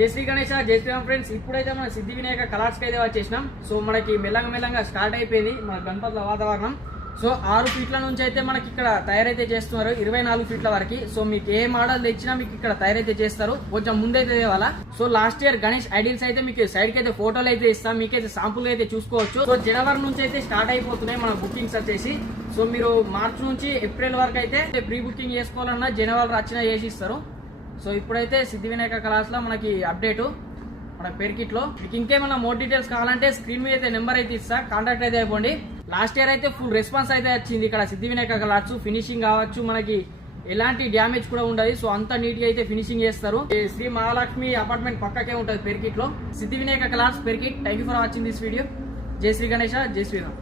జై శ్రీ గణేష్, జై శ్రీరామ్ ఫ్రెండ్స్. ఇప్పుడైతే మనం సిద్ధి వినాయక కలర్స్ కి అయితే వచ్చేసినాం. సో మనకి మెల్లగా స్టార్ట్ అయిపోయింది మన గణపతుల వాతావరణం. సో 6 ఫీట్ల నుంచి అయితే మనకి ఇక్కడ తయారైతే చేస్తున్నారు 24 ఫీట్ల వరకు. సో మీకు ఏ మోడల్ తెచ్చినా మీకు ఇక్కడ తయారైతే చేస్తారు. కొంచెం ముందైతే తేవాలా. So last year Ganesh idols అయితే మీకు సైడ్ కి అయితే ఫోటోలు అయితే ఇస్తాం, మీకైతే శాంపుల్ అయితే చూసుకోవచ్చు. సో జనవరి నుంచి అయితే స్టార్ట్ అయిపోతున్నాయి మన బుకింగ్స్ వచ్చేసి. సో మీరు మార్చ్ నుంచి ఏప్రిల్ వరకు అయితే ప్రీ బుకింగ్ చేసుకోవాలన్నా జనవరి వచ్చినా చేసి ఇస్తారు. సో ఇప్పుడైతే సిద్ధి వినాయక కళాస్ లో మనకి అప్డేట్ మన పెరికిట్ లో. మీకు ఇంకేమన్నా మోర్ డీటెయిల్స్ కావాలంటే స్క్రీన్ మీద అయితే నెంబర్ అయితే ఇస్తా, కాంటాక్ట్ అయితే అయిపోండి. లాస్ట్ ఇయర్ అయితే ఫుల్ రెస్పాన్స్ అయితే వచ్చింది ఇక్కడ సిద్ధి వినాయక కళాస్. ఫినిషింగ్ కావచ్చు, మనకి ఎలాంటి డ్యామేజ్ కూడా ఉండదు. సో అంతా నీట్ గా అయితే ఫినిషింగ్ చేస్తారు. శ్రీ మహాలక్ష్మి అపార్ట్మెంట్ పక్కకే ఉంటుంది పెరికిట్ లో సిద్ధి వినాయక కళాస్ పెరికిట్. Thank you for watching this video. జై శ్రీ గణేష, జై శ్రీరామ్.